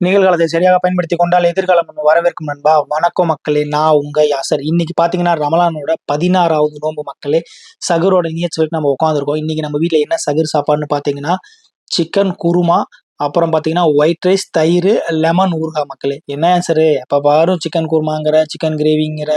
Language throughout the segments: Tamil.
நிகழ்காலத்தை சரியாக பயன்படுத்தி கொண்டால் எதிர்காலம் நம்ம வரவேற்கும் நண்பா. வணக்கம் மக்களே நான் உங்க யாசர். இன்னைக்கு பாத்தீங்கன்னா ரமலானோட பதினாறாவது நோன்பு மக்களே சகரோட நீச்சல் நம்ம உட்காந்துருக்கோம் இன்னைக்கு நம்ம வீட்டில் என்ன சகர் சாப்பாடுன்னு பாத்தீங்கன்னா சிக்கன் குருமா அப்புறம் பாத்தீங்கன்னா ஒயிட் ரைஸ் தயிர் லெமன் ஊறுகாய் மக்களே. என்ன ஆன்சரு எப்ப பாரும் சிக்கன் குருமாங்கிற சிக்கன் கிரேவிங்கிற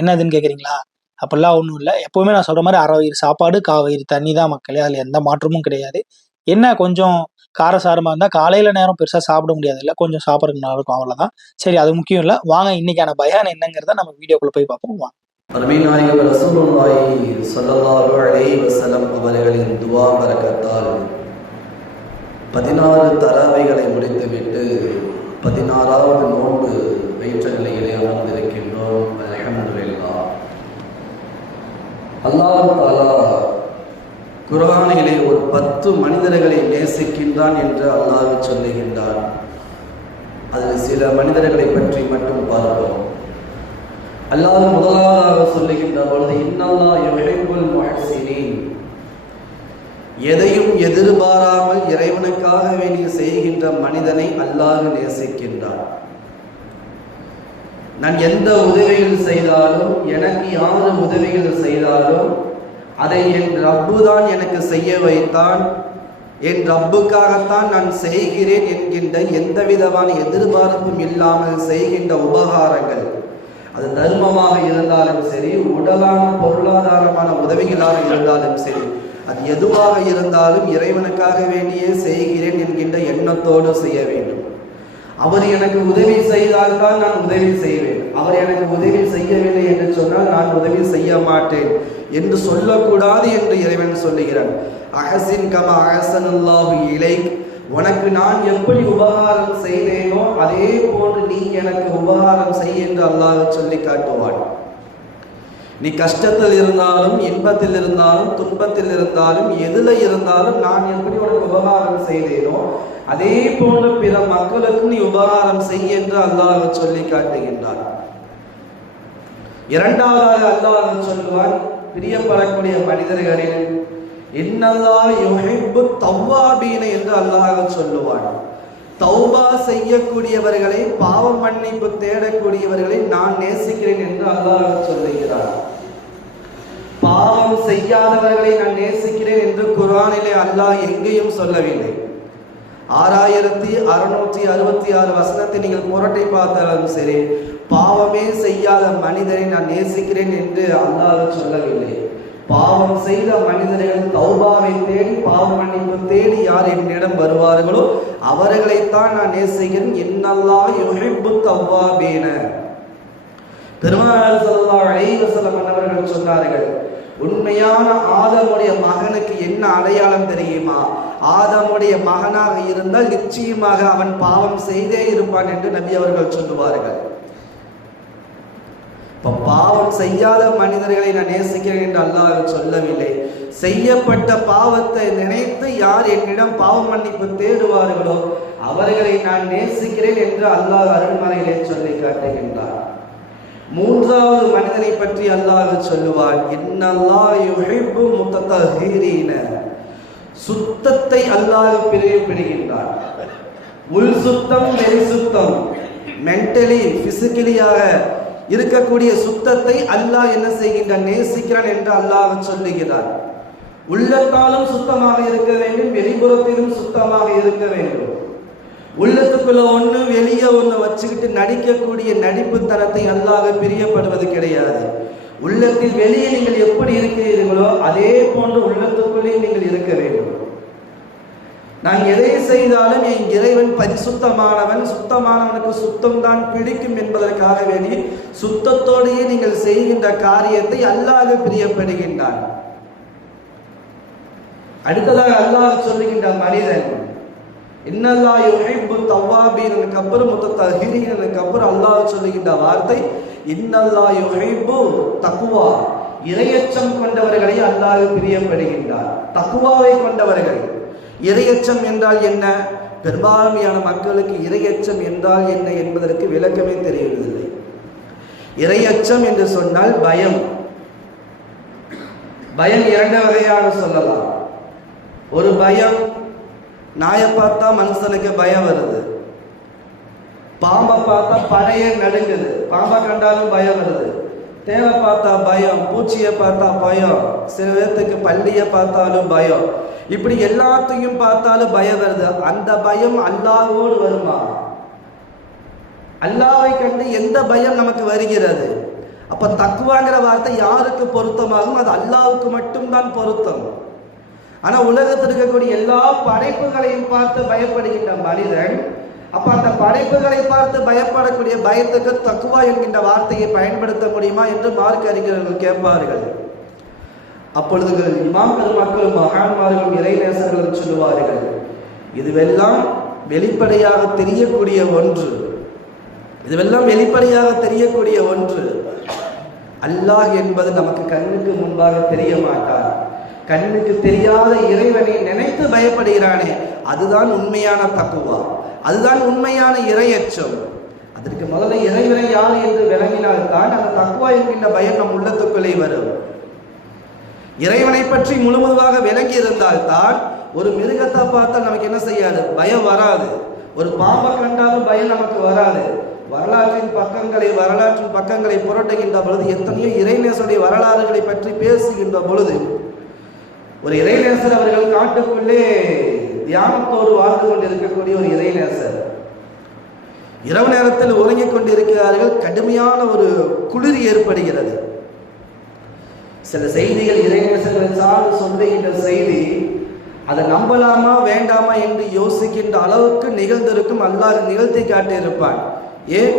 என்னதுன்னு கேக்குறீங்களா? அப்படிலாம் ஒன்றும் இல்லை. எப்பவுமே நான் சொல்ற மாதிரி அரை வயிறு சாப்பாடு காவயிறு தண்ணி தான் மக்களே. அதுல எந்த மாற்றமும் கிடையாது. என்ன கொஞ்சம் காரசாரமாக இருந்தால் காலையில் நேரம் பெருசாக சாப்பிட முடியாது இல்லை கொஞ்சம் சாப்பிட்றதுக்கு நல்லா இருக்கும் அவ்வளவுதான். சரி அது முக்கியம் இல்லை. வாங்க இன்னைக்கான பயான் என்னங்கிறத நம்ம வீடியோக்குள்ளே போய் பார்ப்போம். வாங்க. அருமைநாயகம் ரசூலுல்லாஹி ஸல்லல்லாஹு அலைஹி வஸல்லம் அவர்களின் துவா பரக்கத்தால் பதினாறு தராவைகளை முடித்துவிட்டு பதினாறாவது நோன்பு வைற்ற நிலையிலே அமர்ந்திருக்கின்றோம். அல்ஹம்துலில்லாஹ். அல்லாஹ் தாலா குர்ஆனிலே ஒரு பத்து மனிதர்களை நேசிக்கின்றான் என்று அல்லாஹ் சொல்லுகின்றான். அதில் சில மனிதர்களை பற்றி மட்டும் பார்ப்போம். அல்லாஹ் முதலாவதாக சொல்லுகின்ற பொழுது இன்னல்லா யுஹிப்புல் எதையும் எதிர்பாராமல் இறைவனுக்காக வேண்டிய செய்கின்ற மனிதனை அல்லாஹ் நேசிக்கின்றான். நான் எந்த உதவிகள் செய்தாலும் எனக்கு யாரு உதவிகள் செய்தாலும் அதை என் ரப்பு தான் எனக்கு செய்ய வைத்தான். என் ரப்புக்காகத்தான் நான் செய்கிறேன் என்கின்ற எந்த விதமான எதிர்பார்ப்பும் இல்லாமல் செய்கின்ற உபகாரங்கள். அது தர்மமாக இருந்தாலும் சரி உடலான பொருளாதாரமான உதவிகளாக இருந்தாலும் சரி அது எதுவாக இருந்தாலும் இறைவனுக்காக வேண்டியே செய்கிறேன் என்கின்ற எண்ணத்தோடு செய்ய வேண்டும். அவர் எனக்கு உதவி செய்தால்தான் நான் உதவி செய்வேன். அவர் எனக்கு உதவி செய்யவில்லை என்று சொன்னால் நான் உதவி செய்ய மாட்டேன் என்று சொல்லக்கூடாது என்று இறைவன் சொல்லுகிறான். அகசின் கம அகசனுல்லாஹு இலை உனக்கு நான் எப்படி உபகாரம் செய்தேனோ அதே போன்று நீ எனக்கு உபகாரம் செய் என்று அல்லாஹ் சொல்லி காட்டுவான். நீ கஷ்டத்தில் இருந்தாலும் இன்பத்தில் இருந்தாலும் துன்பத்தில் இருந்தாலும் எதுல இருந்தாலும் நான் எப்படி உனக்கு உபகாரம் செய்தேனோ அதே போன்று பிற மக்களுக்கும் நீ உபகாரம் செய் என்று அல்லாஹ் சொல்லி காட்டுகின்றார் இரண்டாவதாக அல்லாஹ் சொல்லுவான் பிரியப்படக்கூடிய மனிதர்களில் என்னல்லா யுஹிப்பு தவ்வாபீன என்று அல்லாஹ் சொல்லுவான். தௌபா செய்யக்கூடியவர்களை பாவ மன்னிப்பு தேடக்கூடியவர்களை நான் நேசிக்கிறேன் என்று அல்லாஹ் சொல்லுகிறார். பாவம் செய்யாதவர்களை நான் நேசிக்கிறேன் என்று குரானிலே அல்லாஹ் எங்கேயும் சொல்லவில்லை. ஆறாயிரத்தி அறுநூற்றி அறுபத்தி ஆறு வசனத்தை நீங்கள் புரட்டை பார்த்தாலும் சரி பாவமே செய்யாத மனிதரை நான் நேசிக்கிறேன் என்று அல்லாஹ் சொல்லவில்லை. பாவம் செய்த மனிதர்கள் தௌபாவை தேடி பாவ மன்னிப்பு தேடி யார் என்னிடம் வருவார்களோ அவர்களைத்தான் நான் நேசிக்கிறேன். என்னல்லா யுஹிப்பு தவ்வாபீன பெருமாள் ஸல்லல்லாஹு சில வஸல்லம் சொன்னார்கள் உண்மையான ஆதமுடைய மகனுக்கு என்ன அடையாளம் தெரியுமா? ஆதமுடைய மகனாக இருந்தால் நிச்சயமாக அவன் பாவம் செய்தே இருப்பான் என்று நபி அவர்கள் சொல்லுவார்கள். இப்ப பாவம் செய்யாத மனிதர்களை நான் நேசிக்கிறேன் என்று அல்லாஹ் சொல்லவில்லை. செய்யப்பட்ட பாவத்தை நினைத்து யார் என்னிடம் பாவ மன்னிப்பு தேடுவார்களோ அவர்களை நான் நேசிக்கிறேன் என்று அல்லாஹ் அருள்மலையிலே சொல்லி காட்டுகின்றார். மூன்றாவது மனிதனை பற்றி அல்லாஹ் சொல்லுவார் இன்னல்லாஹ் முத்தத்தஹீரீன சுத்தத்தை அல்லாஹ் பிரிகின்றார். உள் சுத்தம் வெளி சுத்தம். மென்டலி பிசிக்கலியாக இருக்கக்கூடிய சுத்தத்தை அல்லாஹ் என்ன செய்கின்றான்? நேசிக்கிறான் என்று அல்லாஹ் சொல்லுகிறார். உள்ளத்தாலும் சுத்தமாக இருக்க வேண்டும் வெளிப்புறத்திலும் சுத்தமாக இருக்க வேண்டும். உள்ளத்துக்குள்ள ஒண்ணு வெளியே ஒண்ணு வச்சுக்கிட்டு நடிக்கக்கூடிய நடிப்பு தரத்தை அல்லாஹ் பிரியப்படுவது கிடையாது. உள்ளத்தில் வெளியே நீங்கள் எப்படி இருக்கிறீர்களோ அதே போன்று உள்ளத்துக்குள்ளே நீங்கள் இருக்க வேண்டும். நான் எதை செய்தாலும் என் இறைவன் பரிசுத்தமானவன் சுத்தமானவனுக்கு சுத்தம் தான் பிடிக்கும் என்பதற்காக வேண்டி சுத்தத்தோடையே நீங்கள் செய்கின்ற காரியத்தை அல்லாஹ் பிரியப்படுகின்றான். அடுத்ததாக அல்லாஹ் சொல்லுகின்ற மனிதன் இன்னல்லா யுஹிப்பு தவ்வாபீனுக்கு அப்புறம் முத்தத்தஹீரீனுக்கு அப்புறம் அல்லாஹ் சொல்லுகின்ற வார்த்தை இன்னல்லா யுஹிப்பு தக்குவா இரையச்சம் கொண்டவர்களை அல்லாஹ் பிரியப்படுகின்றார் தக்குவாவை கொண்டவர்கள். இரையச்சம் என்றால் என்ன? பெரும்பான்மையான மக்களுக்கு இரையச்சம் என்றால் என்ன என்பதற்கு விளக்கமே தெரியவில்லை. இரையச்சம் என்று சொன்னால் பயம். பயம் இரண்டு வகையான சொல்லலாம். ஒரு பயம் நாயை பார்த்தா மனுஷனுக்கு பயம் வருது. பாம்பை பார்த்தா பழைய நடுங்குது. பாம்பை கண்டாலும் பயம் வருது. தேவை பார்த்தா பயம் பூச்சியை பார்த்தா பயம். சில பேர்த்துக்கு பள்ளியை பார்த்தாலும் பயம். இப்படி எல்லாத்தையும் பார்த்தாலும் பயம் வருது. அந்த பயம் அல்லாவோடு வருமா? அல்லாவை கண்டு எந்த பயம் நமக்கு வருகிறது? அப்ப தக்குவாங்கிற வார்த்தை யாருக்கு பொருத்தமாகும்? அது அல்லாவுக்கு மட்டும்தான் பொருத்தம். ஆனா உலகத்தில் இருக்கக்கூடிய எல்லா படைப்புகளையும் பார்த்து பயப்படுகின்ற மனிதன் அப்ப அந்த படைப்புகளை பார்த்து பயப்படக்கூடிய பயத்துக்கு தக்குவா என்கின்ற வார்த்தையை பயன்படுத்த முடியுமா என்று மார்க்க அறிஞர்கள் கேட்பார்கள். அப்பொழுது இமாம் மக்களும் மகான்மார்களும் இறைநேசர்களும் சொல்லுவார்கள் இதுவெல்லாம் வெளிப்படையாக தெரியக்கூடிய ஒன்று. இதுவெல்லாம் வெளிப்படையாக தெரியக்கூடிய ஒன்று. அல்லாஹ் என்பது நமக்கு கண்ணுக்கு முன்பாக தெரிய மாட்டார் கண்ணுக்கு தெரியாத இறைவனை நினைத்து பயப்படுகிறானே அதுதான் உண்மையான தக்குவா. அதுதான் உண்மையான இறையச்சம் அதற்கு முதல்ல இறைவனை யார் என்று விளங்கினால்தான் அந்த தக்குவா என்கின்ற பயம் நம் உள்ளத்துக்குள்ளே வரும். இறைவனை பற்றி முழுமுழுதாக விளங்கி இருந்தால்தான் ஒரு மிருகத்தை பார்த்தா நமக்கு என்ன செய்யாது? பயம் வராது. ஒரு பாம்பை கண்டாலும் பயம் நமக்கு வராது. வரலாற்றின் பக்கங்களை வரலாற்றின் பக்கங்களை புரட்டுகின்ற பொழுது எத்தனையோ இறைநேசருடைய வரலாறுகளை பற்றி பேசுகின்ற பொழுது ஒரு இறைநேசர் அவர்கள் காட்டுக்குள்ளே தியானத்தோடு வாழ்ந்து கொண்டு இருக்கக்கூடிய ஒரு இறைநேசர். இரவு நேரத்தில் உறங்கிக் கொண்டிருக்கிறார்கள். கடுமையான ஒரு குளிர் ஏற்படுகிறது. சில செய்திகள் இறைநேசர்கள் சார்ந்து சொல்லுகின்ற செய்தி அதை நம்பலாமா வேண்டாமா என்று யோசிக்கின்ற அளவுக்கு நிகழ்ந்திருக்கும் அல்லாஹ் நிகழ்த்தி காட்டியிருப்பான். ஏன்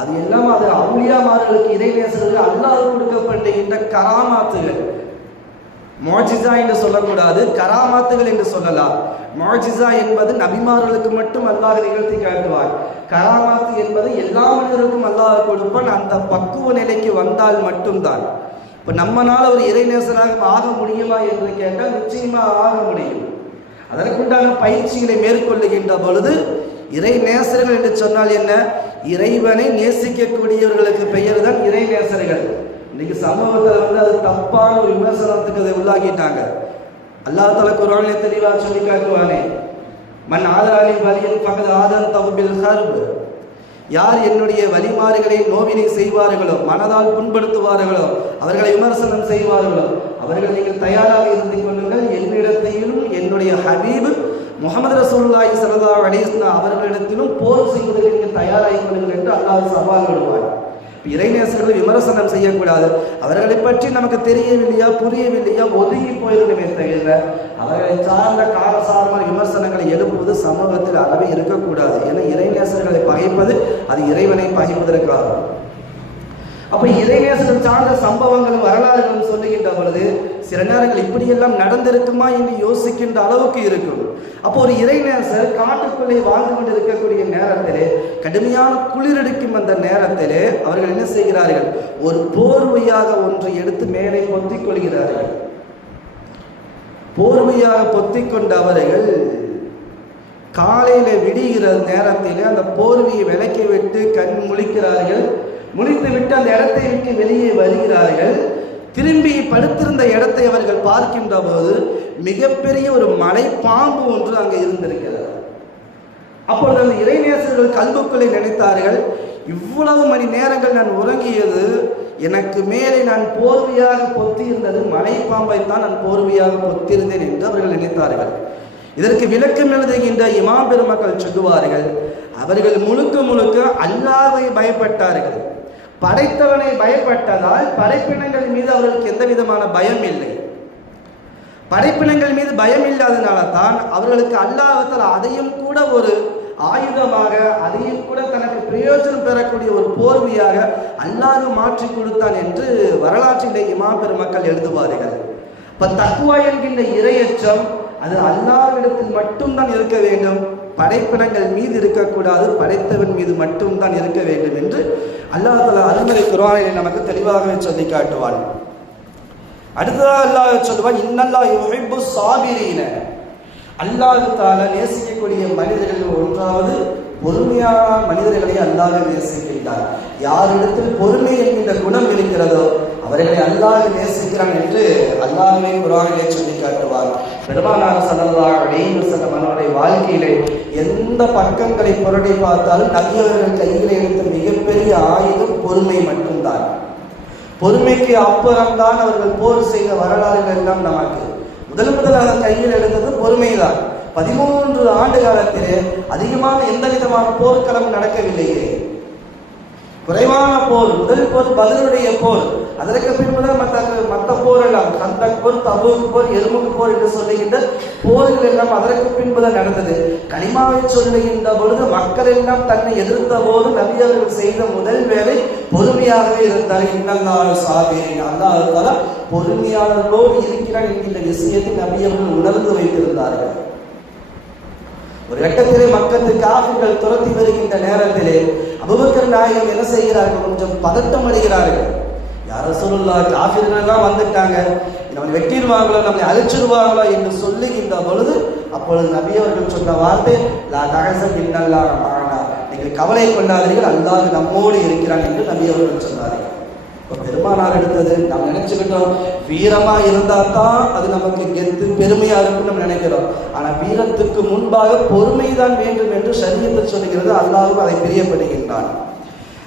அது எல்லாம் அது அவுளியாமார்களுக்கு இறைநேசர்கள் அல்லாஹ் கொடுக்கப்படுகின்ற கராமாத்துகள். மோஜிசா என்று சொல்லக்கூடாது கராமாத்துகள் என்று சொல்லலாம். மோஜிசா என்பது நபிமார்களுக்கு மட்டும் அல்லாஹ் நிகழ்த்தி காட்டுவார் கராமாத்து என்பது எல்லா மனிதருக்கும் அல்லாஹ் கொடுப்பான். அந்த பக்குவ நிலைக்கு வந்தால் மட்டும்தான். இப்போ நம்மனால ஒரு இறைநேசனாக ஆக முடியுமா என்று கேட்டால் நிச்சயமா ஆக முடியும். அதற்குண்டான பயிற்சிகளை மேற்கொள்ளுகின்ற பொழுது இறை நேசர்கள் என்று சொன்னால் என்ன? இறைவனை நேசிக்கக்கூடியவர்களுக்கு பெயர் தான் இறை நேசர்கள். இன்னைக்கு சமூகத்தில் வந்து அது தப்பான ஒரு விமர்சனத்துக்கு அதை உள்ளாக்கிட்டாங்க. அல்லாஹ் தலா குரானிலே தெளிவாக சொல்லி காட்டுவானே மண் ஆதாரி வலியன் பகல் ஆதன் தகுப்பில் ஹர்ப். யார் என்னுடைய வழிமாறுகளை நோவினை செய்வார்களோ மனதால் புண்படுத்துவார்களோ அவர்களை விமர்சனம் செய்வார்களோ அவர்கள் நீங்கள் தயாராக இருந்து கொள்ளுங்கள். என்னிடத்திலும் என்னுடைய ஹபீப் முகமது ரசூல்லாய் சரதா அலைஹி அவர்களிடத்திலும் போர் செய்வதற்கு நீங்கள் தயாராகி கொள்ளுங்கள் என்று அல்லாஹ் சவால் விடுவார் இறைநேசர்களை விமர்சனம் செய்யக்கூடாது. அவர்களை பற்றி நமக்கு தெரியவில்லையா புரியவில்லையா ஒதுங்கி போயிருந்தமே தவிர அவர்களை சார்ந்த காலசாரமான விமர்சனங்களை எழுப்புவது சமூகத்தில் அளவே இருக்கக்கூடாது. ஏன்னா இறைநேசர்களை பகைப்பது அது இறைவனை பகைப்பதற்காகும். அப்படி இறைநேசர்கள் சார்ந்த சம்பவங்களும் வரலாறுகளும் சொல்லுகின்ற பொழுது சில நேரங்கள் இப்படியெல்லாம் நடந்திருக்குமா என்று யோசிக்கின்ற அளவுக்கு இருக்கும். அப்போ ஒரு இறைநேசர் காட்டுக்குள்ளே வாழ்ந்து கொண்டு இருக்கக்கூடிய நேரத்திலே கடுமையான குளிரடிக்கும் அந்த நேரத்திலே அவர்கள் என்ன செய்கிறார்கள்? ஒரு போர்வையாக ஒன்று எடுத்து மேலே பொத்திக் கொள்கிறார்கள். போர்வையாக பொத்திக் கொண்ட அவர்கள் காலையில விடுகிற நேரத்தில் அந்த போர்வையை விளக்கி விட்டு கண் முழிக்கிறார்கள். முடித்துவிட்டு அந்த இடத்தை விட்டு வெளியே வருகிறார்கள். திரும்பி படுத்திருந்த இடத்தை அவர்கள் பார்க்கின்ற போது மிகப்பெரிய ஒரு மலை பாம்பு ஒன்று அங்கே இருந்திருக்கிறது. அப்பொழுது அந்த இறைநேசர்கள் கல்புக்குள்ளே நினைத்தார்கள் இவ்வளவு மணி நேரங்கள் நான் உறங்கியது எனக்கு மேலே நான் போர்வையாக பொத்தி இருந்தது மலை பாம்பை தான் நான் போர்வையாக பொத்திருந்தேன் என்று அவர்கள் நினைத்தார்கள். இதற்கு விளக்கம் எழுதுகின்ற இமாம் பெருமக்கள் சொல்லுவார்கள் அவர்கள் முழுக்க முழுக்க அல்லாவை பயப்பட்டார்கள். படைத்தவனை பயப்பட்டதால் படைப்பினங்கள் மீது அவர்களுக்கு எந்த விதமான பயம் இல்லை. படைப்பினங்கள் மீது பயம் இல்லாதனால தான் அவர்களுக்கு அல்லாஹத்தால் அதையும் கூட ஒரு ஆயுதமாக அதையும் கூட தனக்கு பிரயோஜனம் பெறக்கூடிய ஒரு போர்வையாக அல்லாஹ் மாற்றி கொடுத்தான் என்று வரலாற்றிலே இமா பெருமக்கள் எழுதுவார்கள். இப்ப தக்குவா என்கின்ற இரையச்சம் அது அல்லாவிடத்தில் மட்டும்தான் இருக்க வேண்டும். படைப்பினங்கள் மீது இருக்கக்கூடாது படைத்தவன் மீது மட்டும்தான் இருக்க வேண்டும் என்று அல்லாஹ் தலா அருமறை குரானிலே நமக்கு தெளிவாகவே சொல்லி காட்டுவான். அடுத்ததாக அல்லாஹ் சொல்லுவான் இன்னல்லா யுஹிப்பு சாபிரீன அல்லாஹ் தாலா நேசிக்கக்கூடிய மனிதர்கள் ஒன்றாவது பொறுமையான மனிதர்களை அல்லாஹ் நேசிக்கின்றார். யாரிடத்தில் பொறுமை என்கின்ற குணம் இருக்கிறதோ அவர்களை அல்லாஹ் நேசிக்கிறான் என்று அல்லாஹ்வே குரானிலே சொல்லி காட்டுவார். பெருமானார் ஸல்லல்லாஹு அலைஹி வஸல்லம் அவருடைய வாழ்க்கையிலே எந்த பக்கங்களை புரட்டி பார்த்தாலும் நபி அவர்கள் கையில் எடுத்த மிகப்பெரிய ஆயுதம் பொறுமை மட்டும்தான். பொறுமைக்கு அப்புறம்தான் அவர்கள் போர் செய்த வரலாறுகள் எல்லாம் நமக்கு. முதல் முதலாக கையில் எடுத்தது பொறுமைதான். பதிமூன்று ஆண்டு காலத்திலே அதிகமான எந்த விதமான போர்க்களம் நடக்கவில்லையே. குறைவான போர் முதல் போர் பதிலுடைய போர். அதற்கு பின்புதான் மற்ற மற்ற போர் எல்லாம் அந்த போர் தபுக்கு போர் எருமுக்கு போர் என்று சொல்லுகின்ற போர்கள் எல்லாம் அதற்கு பின்புதான் நடந்தது. கனிமாவை சொல்லுகின்ற பொழுது மக்கள் எல்லாம் தன்னை எதிர்த்த போது நபி அவர்கள் செய்த முதல் வேலை பொறுமையாகவே இருந்தார் இன்னல்லாஹ் சாபிரின் அல்லாஹ் பொறுமையாளர்களோடு இருக்கிறார் என்கின்ற விஷயத்தை நபி அவர்கள் உணர்ந்து வைத்திருந்தார்கள். ஒரு கட்டத்திலே மக்களுக்கு காஃபிர்கள் துரத்தி வருகின்ற நேரத்திலே அபுபக்கர் நாயகம் என்ன செய்கிறார்கள்? கொஞ்சம் பதட்டம் அடைகிறார்கள். யார சொல்லலா காஃபிர்கள்லாம் வந்துட்டாங்க. நம்மை வெட்டிடுவாங்களோ நம்மளை அழிச்சிடுவாங்களோ என்று சொல்லுகின்ற பொழுது அப்பொழுது நபி அவர்கள் சொன்ன வார்த்தை லா தகசம் பின்னல்லா மானா. நீங்கள் கவலை கொண்டாதீர்கள் அல்லாது நம்மோடு இருக்கிறான் என்று நபி அவர்கள் சொன்னார்கள். பெருமானார் எடுத்தது. நாம் நினைச்சுக்கிட்டோம் வீரமா இருந்தா தான் அது நமக்கு கெத்து பெருமையா இருக்கும் நம்ம நினைக்கிறோம். ஆனா வீரத்துக்கு முன்பாக பொறுமை தான் வேண்டும் என்று சரியத்தை சொல்லுகிறது. அல்லாஹும் அதை பிரியப்படுகின்றான்.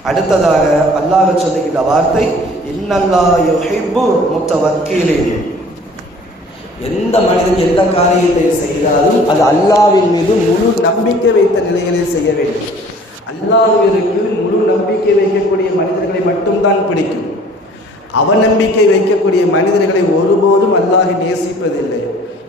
அடுத்ததாக அல்லாஹ் சொல்லுகின்ற வார்த்தை இன்னல்லா யுஹிப்பு முத்தவக்கீலின். எந்த மனிதன் எந்த காரியத்தை செய்தாலும் அது அல்லாஹ்வின் மீது முழு நம்பிக்கை வைத்த நிலைகளில் செய்ய வேண்டும். அல்லாஹ்விற்கு முழு நம்பிக்கை வைக்கக்கூடிய மனிதர்களை மட்டும்தான் பிடிக்கும். அவநம்பிக்கை வைக்கக்கூடிய மனிதர்களை ஒருபோதும் அல்லாஹ் நேசிப்பதில்லை.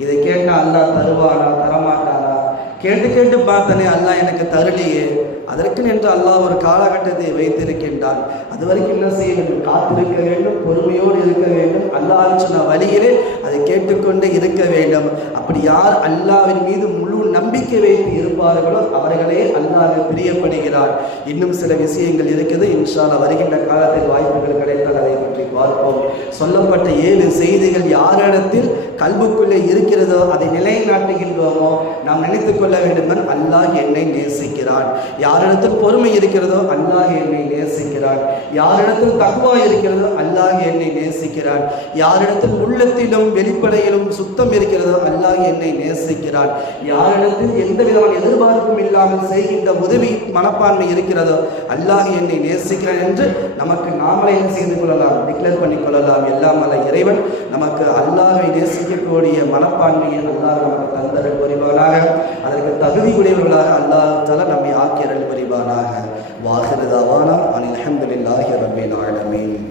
இதை கேட்டால் அல்லாஹ் தருவாரா தரமாட்டாரா கேட்டு கேட்டு பார்த்தனே அல்லாஹ் எனக்கு தரலையே. அதற்கு நின்று அல்லாஹ் ஒரு காலகட்டத்தை வைத்திருக்கின்றான். அது வரைக்கும் என்ன செய்ய வேண்டும் காத்திருக்க வேண்டும் பொறுமையோடு இருக்க வேண்டும். அல்லாஹ் சொன்ன வழியிலே அதை கேட்டுக்கொண்டே இருக்க வேண்டும். அப்படி யார் அல்லாவின் மீது முழு நம்பிக்கை வைத்து இருப்பார்களோ அவர்களே அல்லாஹ் பிரியப்படுகிறார். இன்னும் சில விஷயங்கள் இருக்குது. இன்ஷால்லா வருகின்ற காலத்தில் வாய்ப்புகள் கிடைத்தால் அதை பற்றி பார்ப்போம். சொல்லப்பட்ட ஏழு செய்திகள் யாரிடத்தில் கல்புக்குள்ளே இருக்கிறதோ அதை நிலைநாட்டுகின்றோமோ நாம் நினைத்துக் கொள்ள வேண்டுமென் அல்லாஹ் என்னை நேசிக்கிறான். யாரிடத்தில் பொறுமை இருக்கிறதோ அல்லாஹ் என்னை நேசிக்கிறான். யாரிடத்தில் தகுவா இருக்கிறதோ அல்லாஹ் என்னை நேசிக்கிறான். யாரிடத்தில் உள்ளத்திலும் வெளிப்படையிலும் சுத்தம் இருக்கிறதோ அல்லாஹ் என்னை நேசிக்கிறான். யாரிடத்தில் எந்த விதமான எதிர்பார்ப்பும் இல்லாமல் செய்கின்ற உதவி மனப்பான்மை இருக்கிறதோ அல்லாஹ் என்னை நேசிக்கிறான் என்று நமக்கு நாமளே செய்து கொள்ளலாம். டிக்ளேர் பண்ணி கொள்ளலாம் எல்லாம் அல்ல இறைவன் நமக்கு அல்லாஹை நேசிக்கக்கூடிய மனப்பான்மையை அல்லாஹ் நமக்கு தந்தரல் புரிவானாக. அதற்கு தகுதி உடையவர்களாக அல்லாஹ் தல நம்மை ஆக்கியரல் புரிவானாக. வாசிரதாவானா அனில் அஹமதுல்லாஹி ரபில் ஆலமீன்.